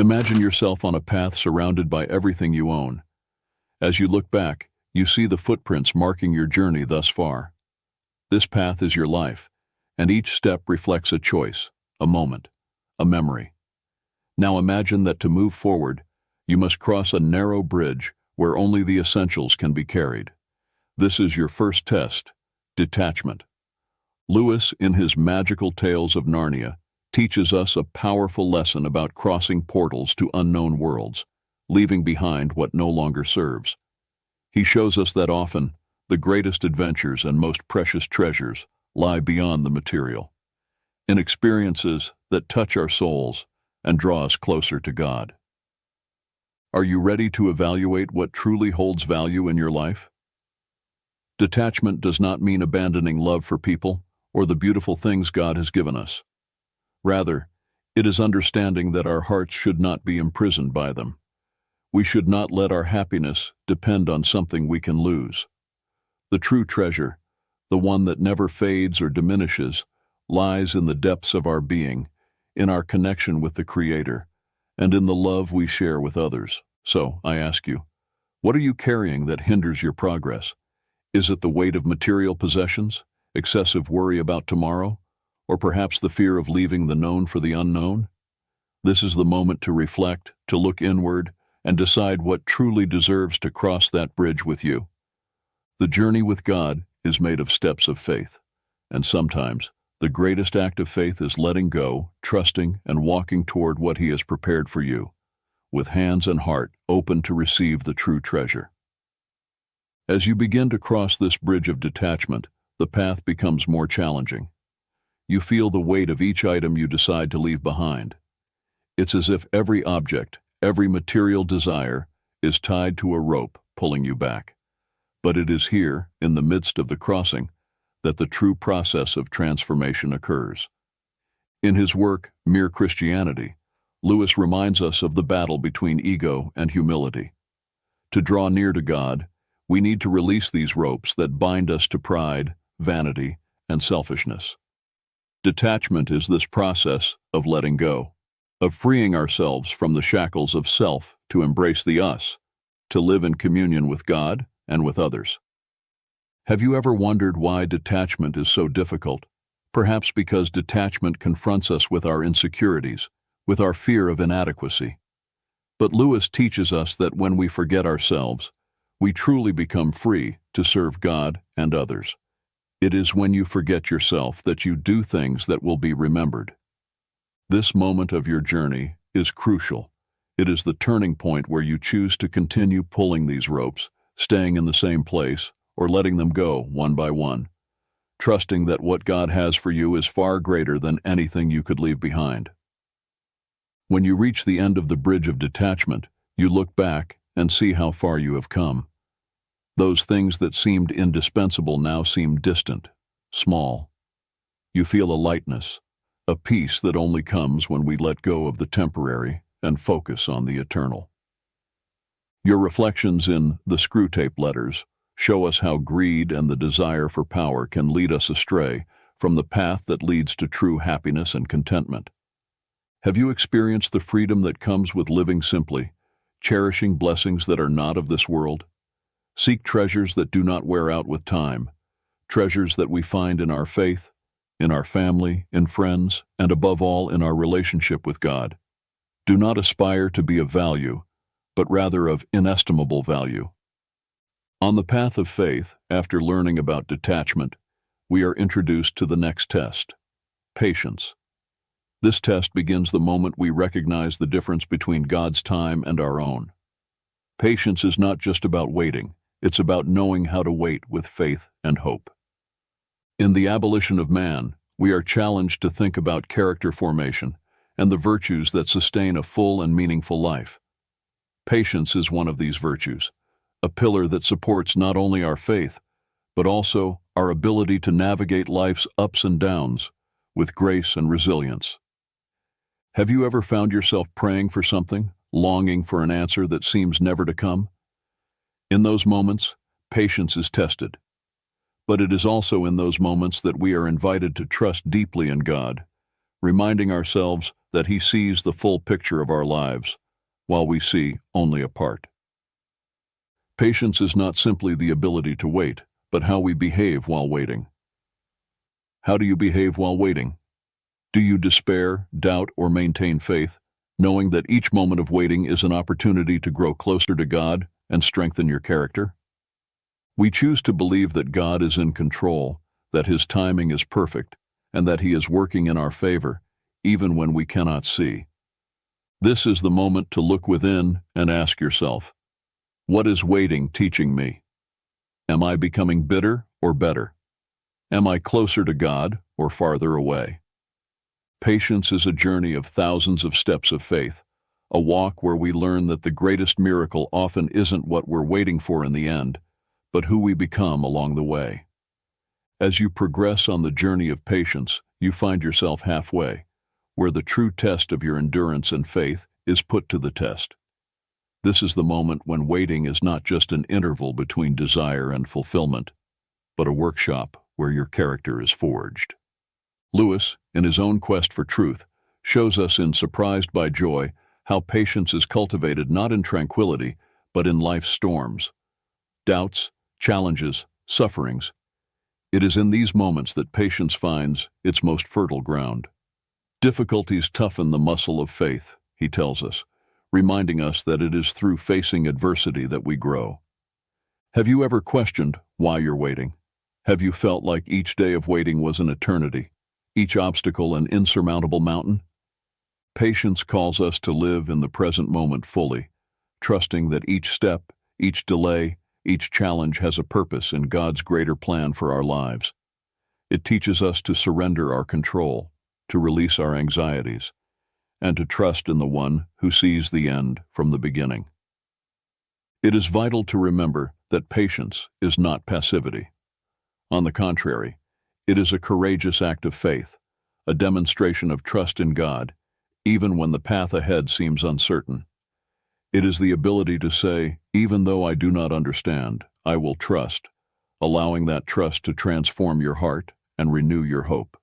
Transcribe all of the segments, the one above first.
Imagine yourself on a path surrounded by everything you own. As you look back, you see the footprints marking your journey thus far. This path is your life, and each step reflects a choice, a moment, a memory. Now imagine that to move forward, you must cross a narrow bridge where only the essentials can be carried. This is your first test, detachment. Lewis, in his magical Tales of Narnia, teaches us a powerful lesson about crossing portals to unknown worlds, leaving behind what no longer serves. He shows us that often, the greatest adventures and most precious treasures lie beyond the material, in experiences that touch our souls and draw us closer to God. Are you ready to evaluate what truly holds value in your life? Detachment does not mean abandoning love for people or the beautiful things God has given us. Rather, it is understanding that our hearts should not be imprisoned by them. We should not let our happiness depend on something we can lose. The true treasure, the one that never fades or diminishes, lies in the depths of our being, in our connection with the Creator, and in the love we share with others. So, I ask you, what are you carrying that hinders your progress? Is it the weight of material possessions, excessive worry about tomorrow, or perhaps the fear of leaving the known for the unknown? This is the moment to reflect, to look inward, and decide what truly deserves to cross that bridge with you. The journey with God is made of steps of faith, and sometimes the greatest act of faith is letting go, trusting, and walking toward what He has prepared for you, with hands and heart open to receive the true treasure. As you begin to cross this bridge of detachment, the path becomes more challenging. You feel the weight of each item you decide to leave behind. It's as if every object, every material desire, is tied to a rope pulling you back. But it is here, in the midst of the crossing, that the true process of transformation occurs. In his work, Mere Christianity, Lewis reminds us of the battle between ego and humility. To draw near to God, we need to release these ropes that bind us to pride, vanity, and selfishness. Detachment is this process of letting go, of freeing ourselves from the shackles of self to embrace the us, to live in communion with God and with others. Have you ever wondered why detachment is so difficult? Perhaps because detachment confronts us with our insecurities, with our fear of inadequacy. But Lewis teaches us that when we forget ourselves, we truly become free to serve God and others. It is when you forget yourself that you do things that will be remembered. This moment of your journey is crucial. It is the turning point where you choose to continue pulling these ropes, staying in the same place, or letting them go one by one, trusting that what God has for you is far greater than anything you could leave behind. When you reach the end of the bridge of detachment, you look back and see how far you have come. Those things that seemed indispensable now seem distant, small. You feel a lightness, a peace that only comes when we let go of the temporary and focus on the eternal. Your reflections in The Screwtape Letters show us how greed and the desire for power can lead us astray from the path that leads to true happiness and contentment. Have you experienced the freedom that comes with living simply, cherishing blessings that are not of this world? Seek treasures that do not wear out with time, treasures that we find in our faith, in our family, in friends, and above all in our relationship with God. Do not aspire to be of value, but rather of inestimable value. On the path of faith, after learning about detachment, we are introduced to the next test, patience. This test begins the moment we recognize the difference between God's time and our own. Patience is not just about waiting, it's about knowing how to wait with faith and hope. In The Abolition of Man, we are challenged to think about character formation and the virtues that sustain a full and meaningful life. Patience is one of these virtues, a pillar that supports not only our faith, but also our ability to navigate life's ups and downs with grace and resilience. Have you ever found yourself praying for something, longing for an answer that seems never to come? In those moments, patience is tested. But it is also in those moments that we are invited to trust deeply in God, reminding ourselves that He sees the full picture of our lives, while we see only a part. Patience is not simply the ability to wait, but how we behave while waiting. How do you behave while waiting? Do you despair, doubt, or maintain faith, knowing that each moment of waiting is an opportunity to grow closer to God and strengthen your character? We choose to believe that God is in control, that His timing is perfect, and that He is working in our favor, even when we cannot see. This is the moment to look within and ask yourself, what is waiting teaching me? Am I becoming bitter or better? Am I closer to God or farther away? Patience is a journey of thousands of steps of faith, a walk where we learn that the greatest miracle often isn't what we're waiting for in the end, but who we become along the way. As you progress on the journey of patience, you find yourself halfway, where the true test of your endurance and faith is put to the test. This is the moment when waiting is not just an interval between desire and fulfillment, but a workshop where your character is forged. Lewis, in his own quest for truth, shows us in Surprised by Joy how patience is cultivated not in tranquility, but in life's storms, doubts, challenges, sufferings. It is in these moments that patience finds its most fertile ground. Difficulties toughen the muscle of faith, he tells us, reminding us that it is through facing adversity that we grow. Have you ever questioned why you're waiting? Have you felt like each day of waiting was an eternity, each obstacle an insurmountable mountain? Patience calls us to live in the present moment fully, trusting that each step, each delay, each challenge has a purpose in God's greater plan for our lives. It teaches us to surrender our control, to release our anxieties, and to trust in the One who sees the end from the beginning. It is vital to remember that patience is not passivity. On the contrary, it is a courageous act of faith, a demonstration of trust in God, even when the path ahead seems uncertain. It is the ability to say, even though I do not understand, I will trust, allowing that trust to transform your heart and renew your hope.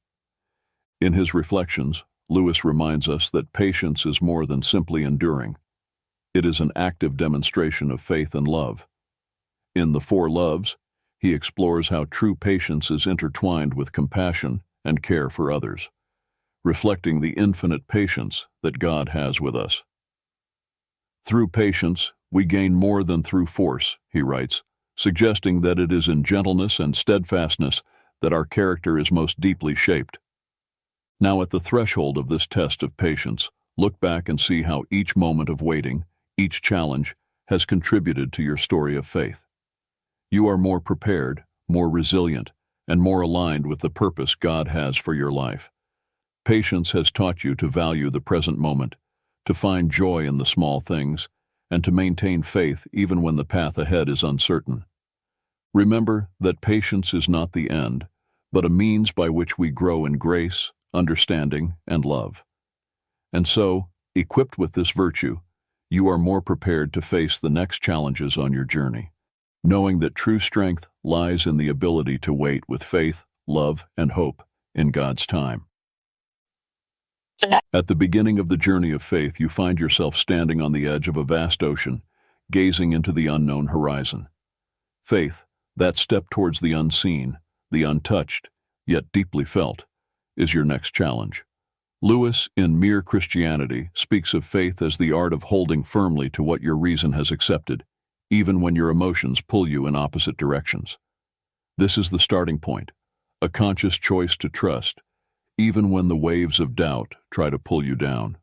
In his reflections, Lewis reminds us that patience is more than simply enduring. It is an active demonstration of faith and love. In The Four Loves, he explores how true patience is intertwined with compassion and care for others, reflecting the infinite patience that God has with us. Through patience, we gain more than through force, he writes, suggesting that it is in gentleness and steadfastness that our character is most deeply shaped. Now, at the threshold of this test of patience, look back and see how each moment of waiting, each challenge, has contributed to your story of faith. You are more prepared, more resilient, and more aligned with the purpose God has for your life. Patience has taught you to value the present moment, to find joy in the small things, and to maintain faith even when the path ahead is uncertain. Remember that patience is not the end, but a means by which we grow in grace, understanding, and love. And so, equipped with this virtue, you are more prepared to face the next challenges on your journey, knowing that true strength lies in the ability to wait with faith, love, and hope in God's time. At the beginning of the journey of faith, you find yourself standing on the edge of a vast ocean, gazing into the unknown horizon. Faith, that step towards the unseen, the untouched, yet deeply felt, is your next challenge. Lewis, in Mere Christianity, speaks of faith as the art of holding firmly to what your reason has accepted, even when your emotions pull you in opposite directions. This is the starting point, a conscious choice to trust, even when the waves of doubt try to pull you down.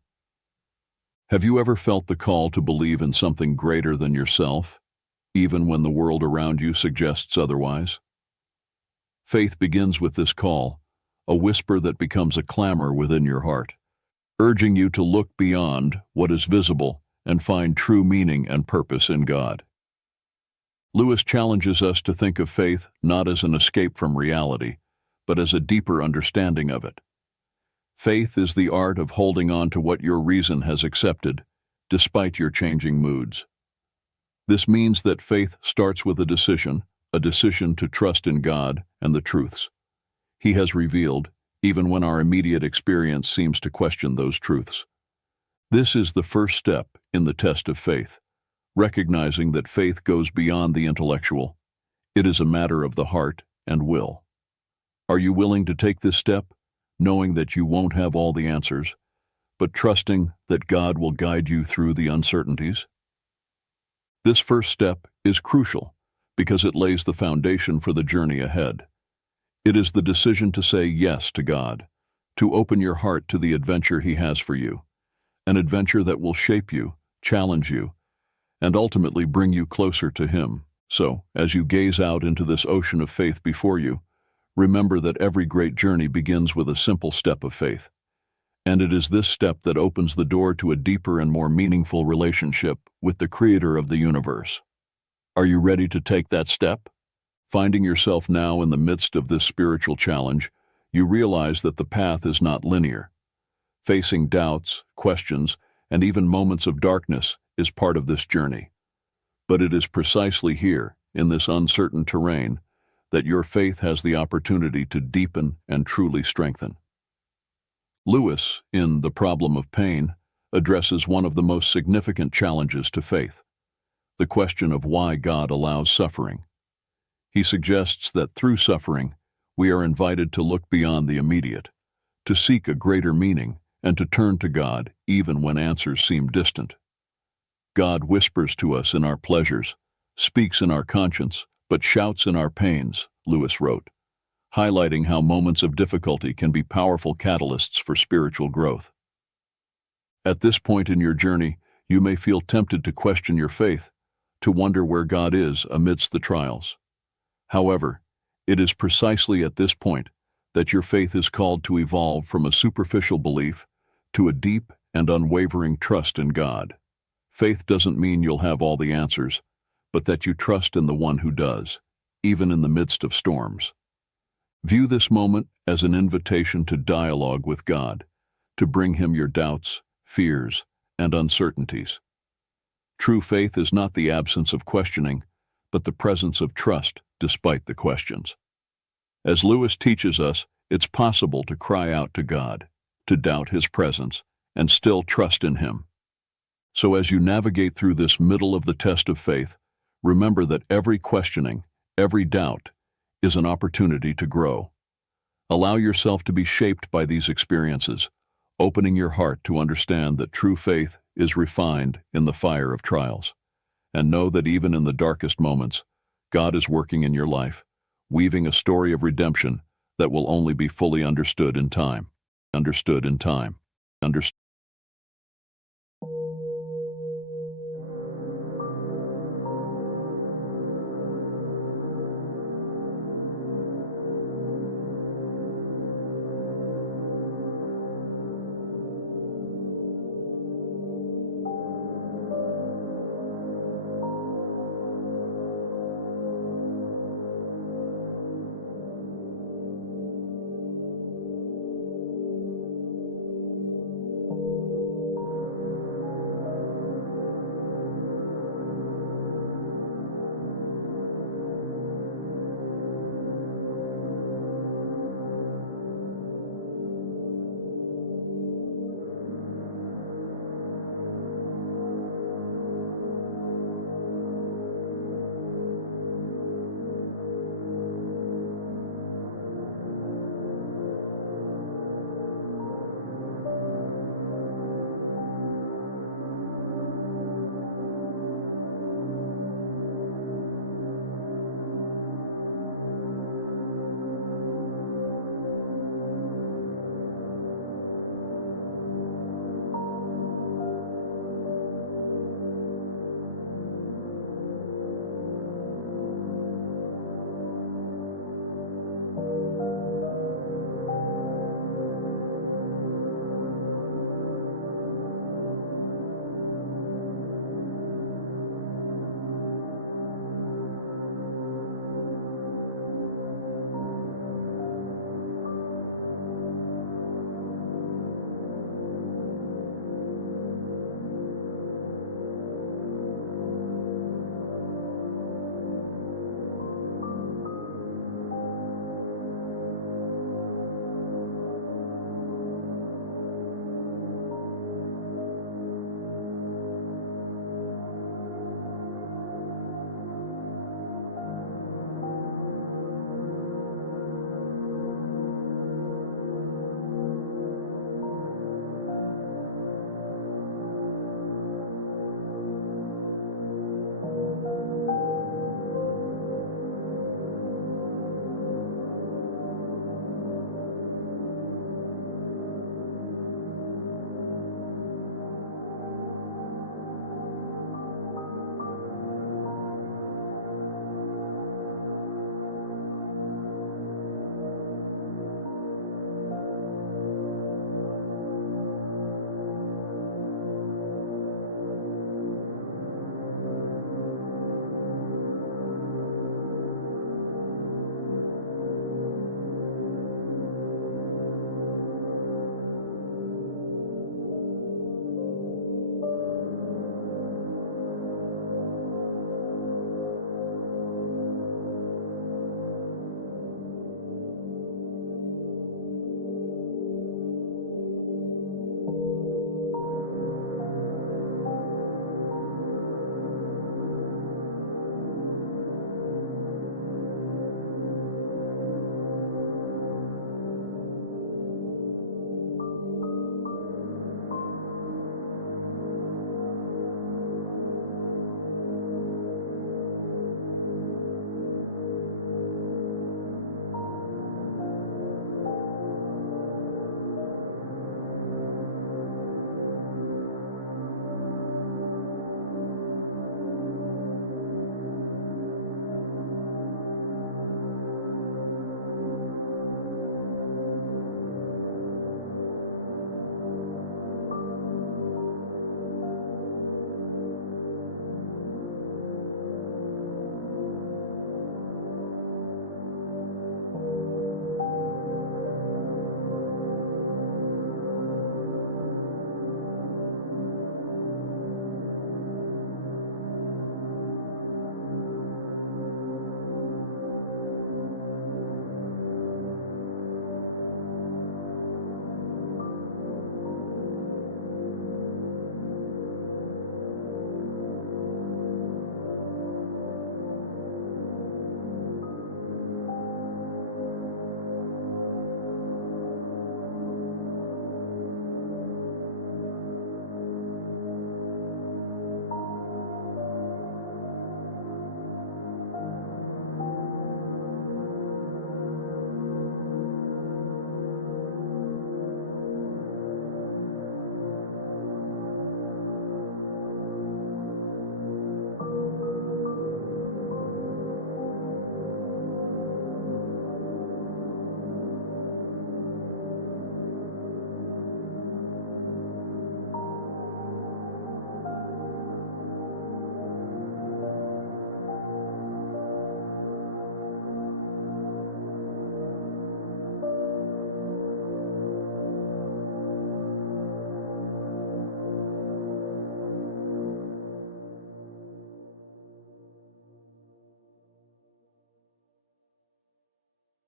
Have you ever felt the call to believe in something greater than yourself, even when the world around you suggests otherwise? Faith begins with this call, a whisper that becomes a clamor within your heart, urging you to look beyond what is visible and find true meaning and purpose in God. Lewis challenges us to think of faith not as an escape from reality, but as a deeper understanding of it. Faith is the art of holding on to what your reason has accepted, despite your changing moods. This means that faith starts with a decision to trust in God and the truths He has revealed, even when our immediate experience seems to question those truths. This is the first step in the test of faith, recognizing that faith goes beyond the intellectual. It is a matter of the heart and will. Are you willing to take this step, knowing that you won't have all the answers, but trusting that God will guide you through the uncertainties? This first step is crucial because it lays the foundation for the journey ahead. It is the decision to say yes to God, to open your heart to the adventure He has for you, an adventure that will shape you, challenge you, and ultimately bring you closer to Him. So, as you gaze out into this ocean of faith before you, remember that every great journey begins with a simple step of faith. And it is this step that opens the door to a deeper and more meaningful relationship with the Creator of the universe. Are you ready to take that step? Finding yourself now in the midst of this spiritual challenge, you realize that the path is not linear. Facing doubts, questions, and even moments of darkness is part of this journey. But it is precisely here, in this uncertain terrain, that your faith has the opportunity to deepen and truly strengthen. Lewis, in The Problem of Pain, addresses one of the most significant challenges to faith, the question of why God allows suffering. He suggests that through suffering, we are invited to look beyond the immediate, to seek a greater meaning, and to turn to God even when answers seem distant. God whispers to us in our pleasures, speaks in our conscience, but shouts in our pains, Lewis wrote, highlighting how moments of difficulty can be powerful catalysts for spiritual growth. At this point in your journey, you may feel tempted to question your faith, to wonder where God is amidst the trials. However, it is precisely at this point that your faith is called to evolve from a superficial belief to a deep and unwavering trust in God. Faith doesn't mean you'll have all the answers, but that you trust in the one who does, even in the midst of storms. View this moment as an invitation to dialogue with God, to bring Him your doubts, fears, and uncertainties. True faith is not the absence of questioning, but the presence of trust despite the questions. As Lewis teaches us, it's possible to cry out to God, to doubt His presence, and still trust in Him. So as you navigate through this middle of the test of faith, remember that every questioning, every doubt, is an opportunity to grow. Allow yourself to be shaped by these experiences, opening your heart to understand that true faith is refined in the fire of trials. And know that even in the darkest moments, God is working in your life, weaving a story of redemption that will only be fully understood in time. Understood in time. Understood.